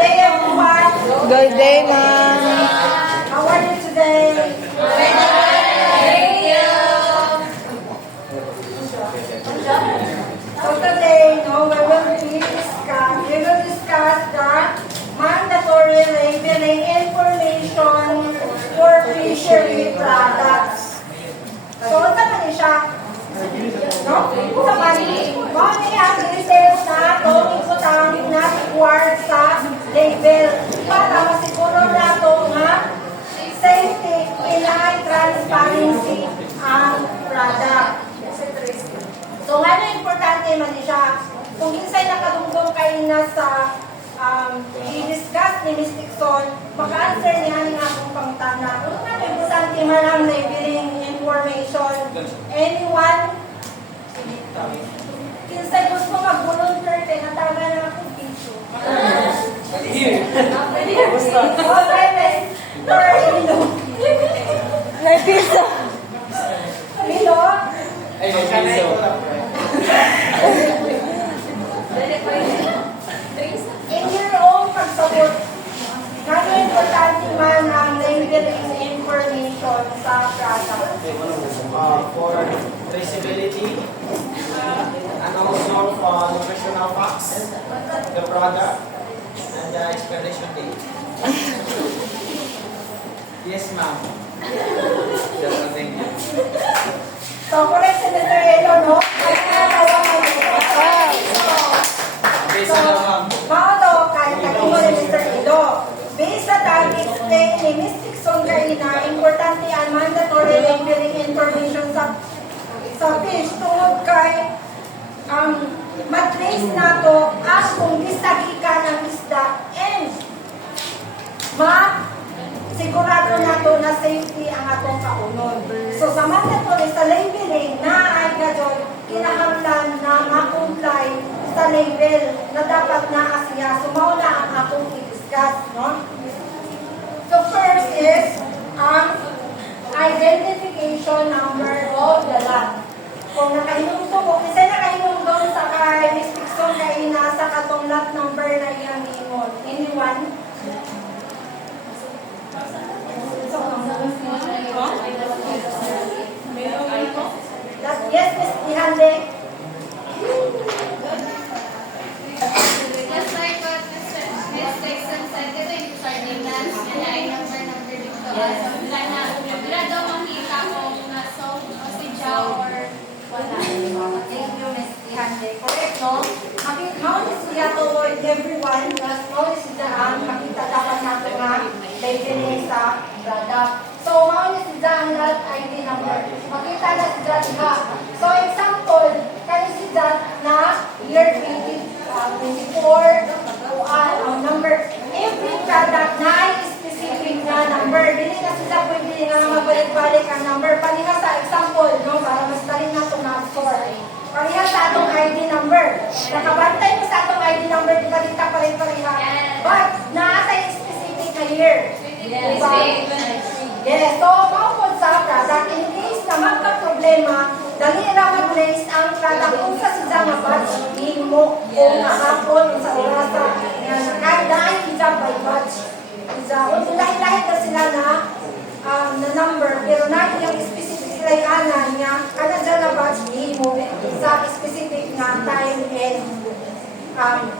day, everyone. Good day, ma'am. How are you today? Thank you. So today, we will discuss the mandatory labeling information for fishery products. So, unsa man ni siya? No? Unsa man ni? Mao ni ang details na ito ibutang na required sa label para masiguro nato nga safety and transparency ang product. So, nga na importante man ni siya. Kung kinsay nakadungdong kayo na sa i-discuss ni Ms. Dixon, maka-answer niya nga akong pangtana. Kung nga na importante man ang labeling information, anyone, kinsay gusto mag-volunteer kay nataga na akong picture. Okay, Ilo. May piso. Ilo? Ay, may piso. In your own pagsabot, gano'n importante man ang labeling information sa product? For traceability and also for nutritional facts, the product, and the expiration date. Yes, ma'am. Yes, thank you. So, correct, Senator Elo, no? Ay, natawa ka Based on the ma'am. Maoto, kahit mo ni Mr. Elo. Based sa dahil explain ni Ms. Dixon kanina, importante ang mandatory labeling information sa fish tungod kay mag-trace na to as kung gisagika ng isda and sigurado na to na safety ang atong kaunod. So sa mandatory sa labeling na ay gadyon kinahanglan na ma-comply sa label na dapat na asiya. So mauna ang akong i-discuss, no? So first is identification number of the lot. Kung nakahinungtong o kasi nakahinungtong sa kay Ms. Dixon kay nasa katong lot number na iyang ingon. Anyone? Yes, Ms. Ihande. Just like what Ms. Dixon said, ito yung sardine lands, kaya ay number dito. Wala daw makita kung na-soap o si Jow or wala. Thank you, Ms. Ihande. Correct, no? Maulis siya toward everyone, mas maulis siya ang makita dapat natin nga labeling sa product. So, maulis siya ang lot ID number. Makita na siya diha. So, example, kani siya na year 2024, ang number. Every product na ay specific na number. Dili na sila pwede nga mabalik-balik ang number. Paniha sa example, no? Para mas dali na itong na-store. Paniha sa atong ID number. Nakabantay mo sa atong ID number, di ba dito pareha? But, naasa yung specific na year. Diba? Yes, so maupod sa product, in case na magka-problema, dali na mag-place ang product kung sa sila nga batch mo kung nakapon sa orasa na nakadaan sila by batch. Kung lahi-lahi na sila na number, pero na yung specific sila yung ana niya, kada dyan na batch mo sa specific na time and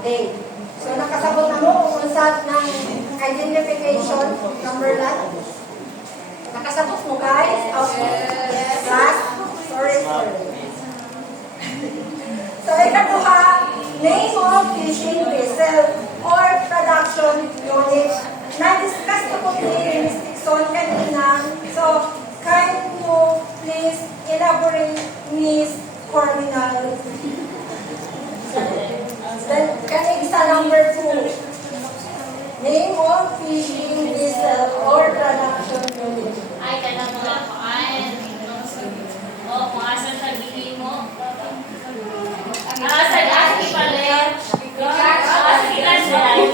date. So nakasabot na mo kung saan ng identification number lang. Nakasabot mo guys? Yes. Last? Sorry. So ikaduha, name of fishing vessel or production unit. Na-discuss ko po ni Ms. Dixon kanina. So, can you please elaborate Ms. Corminal? Then, kanig sa number 2. Name of fishing vessel or production unit. Ay, kanang mga kuan. O, kung asan sa gili mo. Sa laki pala. Sa laki.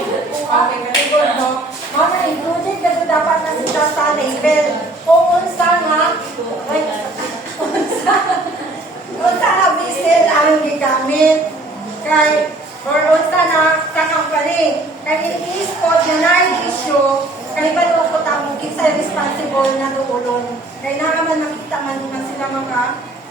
Okay, very good, no? Mama, included kasi dapat na sila sa label. Kung unsa nga, unsa nga vessel ang gigamit kay or unsa na sa company. Kay in case sa responsible na doon. Kaya naman makita man na sila mga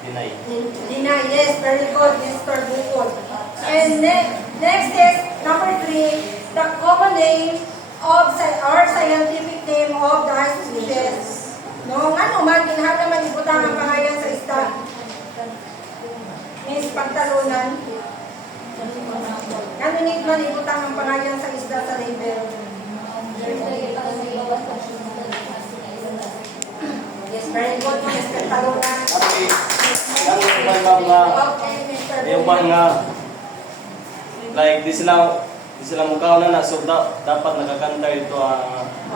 deny. Yes, very good, Mr. Bukod. And next is number 3, the common name of or scientific name of the species. No, ano man, kinahanglan man ibutang ang pangalan sa isda. Miss Pagtalunan. Kanunit man ibutang ang pangalan sa isda sa label. Yes, very good, Miss Pagtalunan. Okay. Yung ban nga like di sila mukha na so dapat nakakanta ito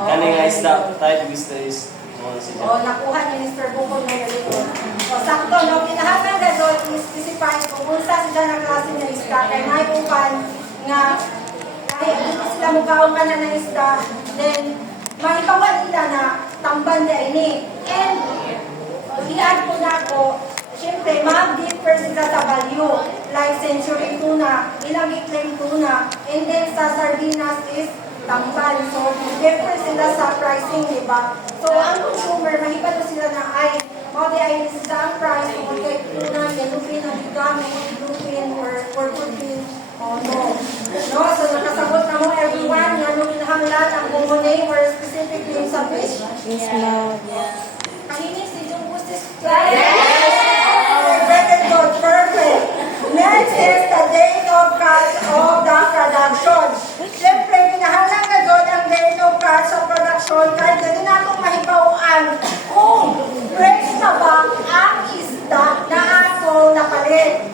kaning nga isda type of isda is O, nakuha ni Mr. Bukod na yun. O, sakto, no, kinahanglan na doon, i-specify kung unsa sila na klase ng isda. Kaya may upan nga, kahit hindi sila mukhaon ka na ng isda, then, mahipawan nila na tamban na ini. And, i-add po na ako, siyempre, mag-differ sila sa value. Like century tuna, ilang i-claim tuna. And then, sa sardinas is tamban. So, differ sila sa pricing, di ba? So, ang consumer, mahipado sila na ay, mga ay sila ang price, kung kay tuna, yelupin, ang higami, yelupin, or purpin, oh no. No, so nakasagot na mo everyone, yan yung kinahanglan ang common name or specific name sa fish. Yes, ma'am. Kahinig si Jungkus is yes! Very good, perfect. Next is the date of catch of the production. Siyempre, kinahanglan na doon ang date of catch of production kahit gano'n natong mahipauan kung fresh na ba ang isda na ato napalit.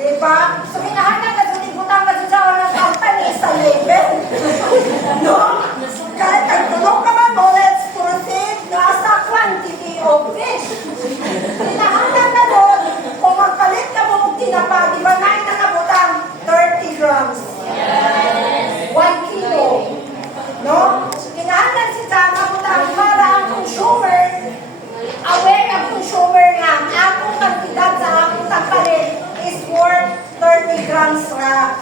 Diba? So, kinahanglan na doon ibutang pa doon sa ng company sa label. No? Kahit nagtulong ka man mo, let's proceed na sa quantity of fish. Kinahanglan na doon kung magpalit ka mo ng tinapa, di ba na nakabutang 30 grams? 1 kilo. No? Kinahanglan si Tama butang para ang consumer, aware ang consumer nga ang akong kantidad sa akong tapalit is worth 30 grams ra.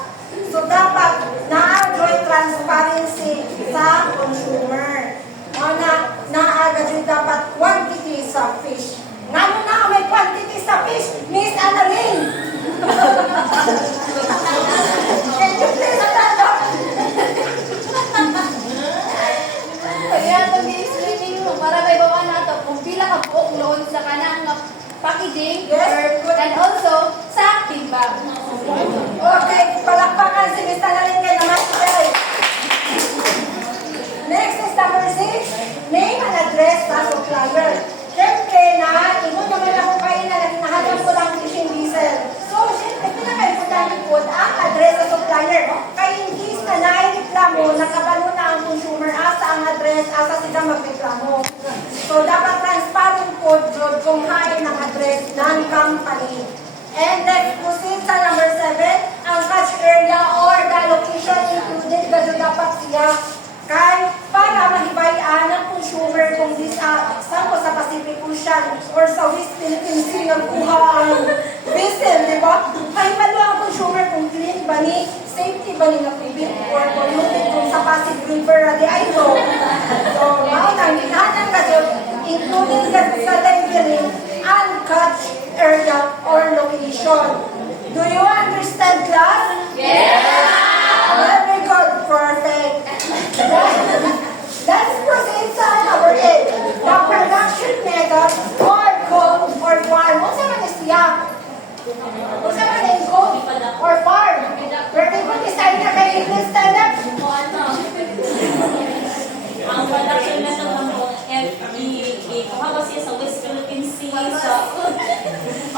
So, dapat na-enjoy transparency sa consumer. Na-enjoy dapat quantity sa fish. Ngano na may quantity sa fish, Miss Annalyn? Can you please stand up? Kaya itong explaining mo, para may bawa na ito, kung pila ka buok load sa kanang packaging, Yes, good. and also sa timbang. Okay, palakpakan si Miss Annalyn kay naman today. Next is number 6, name and address sa supplier. Siyempre na, ingon naman ako kayo na nagnahanap ko lang fishing diesel. So, siyempre, pinaka-importante po ang address sa supplier. Kaya hindi na naireklamo, nakabalo na ang consumer asa ang address, asa sila magreklamo. So, dapat transparent po Jod, kung hain ang address ng company. And let's proceed sa number 7, ang catch area or the location included, gano'n dapat siya. Kaya para mahibayan ng consumer kung saan ko sa Pacific Ocean or sa West Philippine Sea nagkuha ang vessel, di ba? Mahibalo ang consumer kung clean ba ni, safety ba ni na tubig or polluted kung sa Pasig River di ay no. So, maunang ginahanang ka dyan, including sa labeling and catch area or location. Do you understand, class? Yes! Very good, perfect. Let's proceed sa number 8. The production method or code or farm. Kung saan man siya? Kung saan man yung code or farm? Very good, design na kayo. Please stand up. Ang production method ng FEA, kuha ba siya sa West Philippine Sea,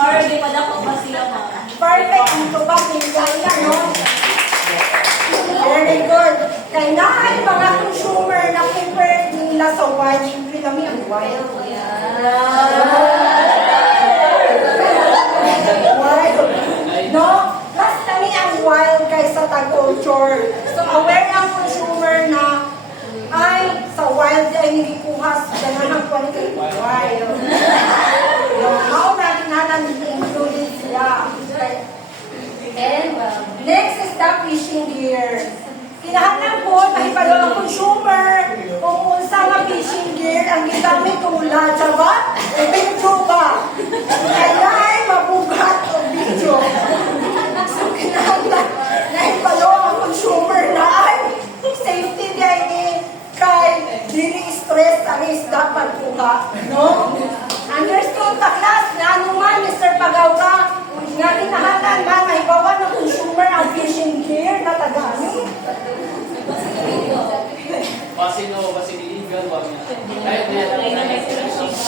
or gipadako ba siya Perfect. Ang tubag nila yan, no? Very good. Kaya nahay mga consumer na prefer nila sa wild. Siyempre kami ang wild. Wild. No? Mas kami ang wild kaysa tag-culture. So aware ang consumer na ay sa wild ay nilikuhas ganang quality wild. How natin natin included sila. And next is the fishing gear. Kinahanglan po, mahibalo ang consumer kung unsa nga fishing gear kami tula, sabat, video ba? Kaya ay mabugat o video. So, kinahanglan na ipalo ang consumer na ay safety niya kay dili stress ang isda pagkuha. No? Understood ta class na anuman Mr. Pagawka nga kinahanglan man maibawan ng consumer ang fishing gear na tagamit. Kasi illegal wag niya. Kahit na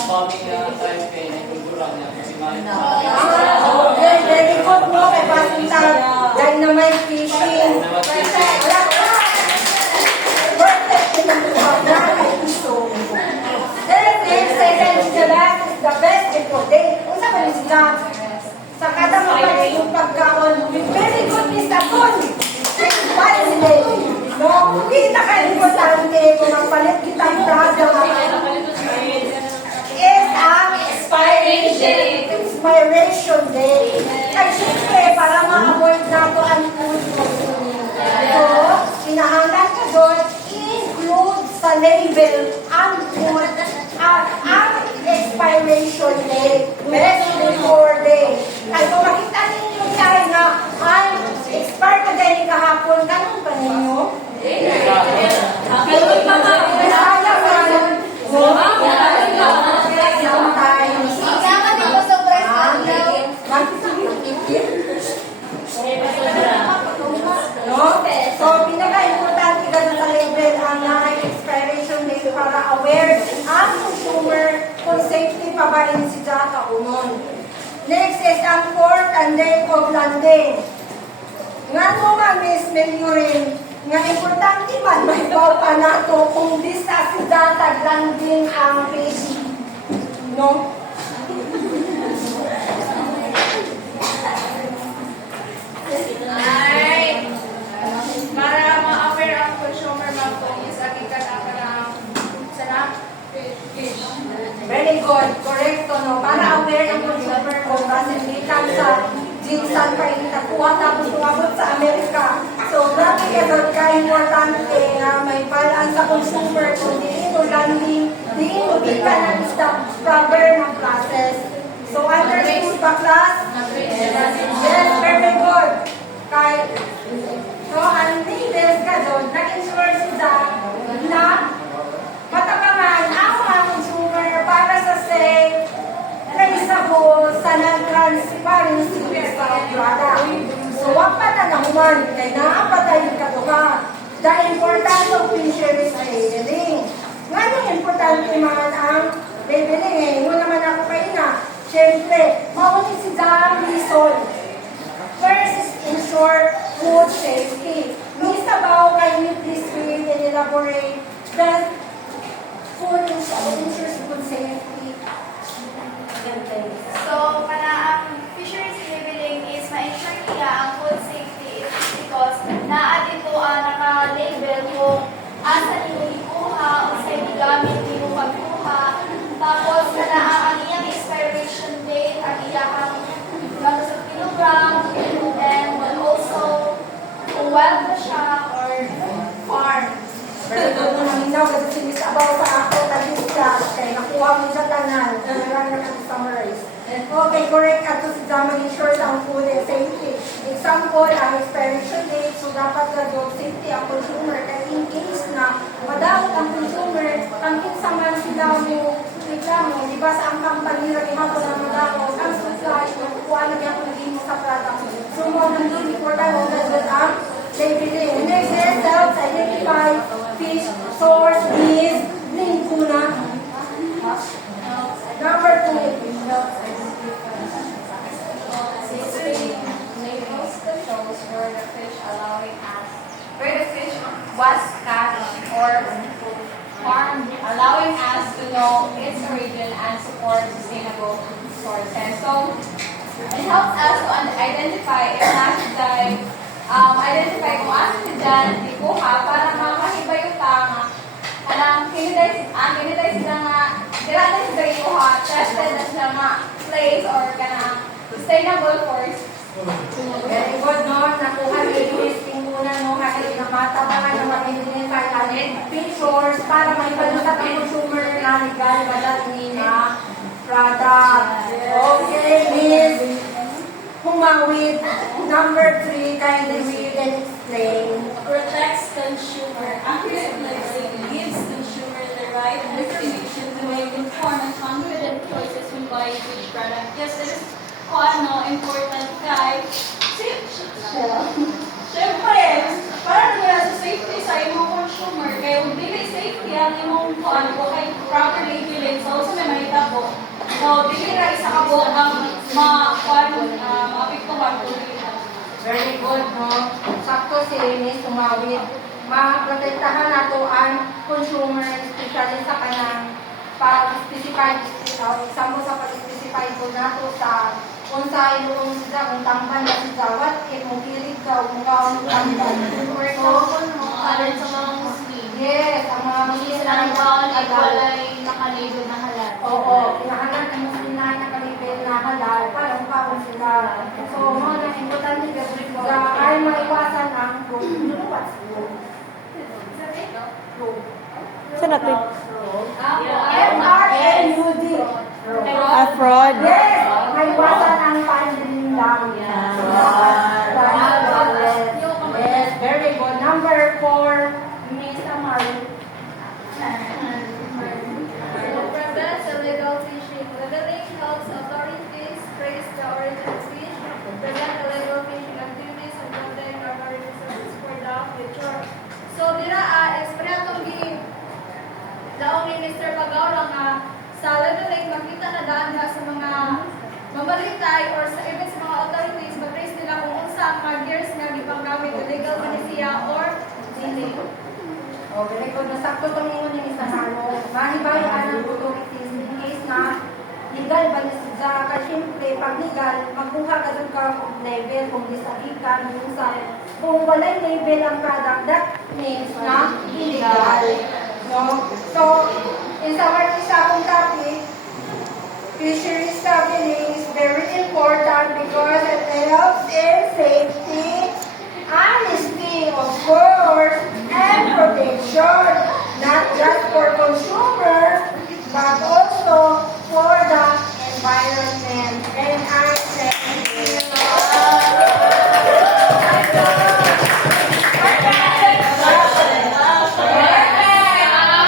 bombing na time kay nagdurang niya kasi Okay, very good no kay pasinta dynamite fishing. Wala ka. Perfect pinagkuha na kay gusto. Then second the last is the best before day. Kung sa ba sila sa kada mga yung pagkaon, very good Mr. Kun. Expiry no, kita kayo importante kung ang palit kitang product is ang expiration date. Ay, syempre, para ma-avoid nato ang food poisoning. So, kinahanglan ka doon, include sa label ang food ang expiration date. Best before date. Ay, kung makita ninyo tayo na ay expire ka dahil kahapon, ganun pa ninyo? So, pinaka-importante ka sa label ang na-expiration date para aware ang consumer kung safety pa ba rin si Jaka Unon. Next is ang port and date of landing. Nga mo ba, Miss Meliorin, nga importante man mahibaw pa nato kung di sa sidatag landing ang fish. No? Ay, para ma-aware ang consumer mga kung isa kikataka ng sarap fish. Very good. Correcto, no? Para aware ang consumer kung kasi hindi sa Jinsan pa itakuha tapos umabot sa Amerika. So, grabe ka-importante na may balance sa consumer kung diin mo landing, diin mo bika ng isda proper ng process. So, understood ba class? Yes, very good. Kahit, so, ang labels ka doon, nag-ensure sila na matapangan ang mga consumer para sa safe, traceable sa non-transparency sa product. So, wag pa na nahuman, kaya naapatayin ka doon. The importance of fisheries labeling. Nga nung importante man ang labeling, mo naman ako kayo na, siyempre, maunit si Dam Lison. First is ensure food safety. Miss Tabaw, can you please read and elaborate that food ensures food safety? So, para ang fisheries labeling is ma-ensure niya ang food safety is because naa dito ang naka-label kung asa nyo ikuha o sa gamit nyo pagkuha. Tapos, naa ang iyang expiration date, ang iyang sa kilogram, and also kung wild na siya or farm. Pero kung naminaw kasi si Miss Abaw sa ako, tagista, kaya nakuha mo sa tanan, kailangan na summarize. Okay, correct. At to si Zaman ensures ang food and safety. Example, ang expiration date, so dapat ka doon safety ang consumer. Kaya in case na madawat ang consumer, ang kinsa man sila mo reklamo, di ba sa ang company rin hapon na madawat, ang supply, kuha na niya kung naging mo sa product. So, mo nandun, important mo na ang labeling. Next is self-identify fish source is lingkuna. Number 2. Labels the shows where the fish was caught or farmed, allowing us to know its origin and support sustainable sources. So, it helps us to identify if identify kung ano si Jan ikuha para makahibay yung tama. Kanang kinitay sila nga, dirata sila ikuha, tested na sila nga place or kanang sustainable course. Very good, no? Nakuha ni listing muna, no? Kahit na mata pa nga na mag-identify natin, fish source, para may palusat ang consumer na legal madali na product. Okay, Miss Humawit. Number 3, kindly read and explain. Protects consumer. Accurate labeling gives consumer the right information to make informed and confident choices when buying each product. Yes, this is important kay Siyempre, para naman sa safety sa imong consumer, kaya kung dili safety ang imong kay proper labeling, so sa may mahita po. So, dili ra isa ka po ang maapektuhan kung dili na. Very good, no? Sakto si Miss Humawit. Maprotektahan nato ang consumer, especially sa kanang pag-specify, example sa pag-specify ko nato sa kung sa ilong sila, kung tamban na sila, what if mong pilit ka, kung kaon tamban. For example, no, alin sa mga Muslim. Yes, ang mga Hindi Muslim sila na ng bawal ay halal. walay nakalibod na halal. Oo, pinahanap ng Muslim na nakalipin na halal, parang kaon sila. So, mga na-importante kasi ay maiwasan ang what's wrong? Saan natin? F-R-N-U-D. Fraud. Yes, maiwasan ang pandaling lang. Yes, very good. Number 4, Miss Amari. Prevents illegal fishing. Labeling helps authorities trace the origin of fish, prevent illegal fishing activities, and protect our marine resources for the future. So, dira, explain itong daong ni Mr. Pagawra nga sa labeling, makita na daan na sa mga mamalitay or sa even sa mga authorities, mag-trace nila kung unsa ang mga gears nga gipanggamit illegal man ni siya or dili. Oh, very good. Nasakto itong ingon ni Miss Amaro. Mahibayaan ang authorities in case na legal ba ni siya. Kasi siyempre, pag legal, magkuha ka doon ka ng label kung disagikan, kung walay label ang product, that means na illegal. No? So, in summary sa akong topic, fisheries labeling is very important.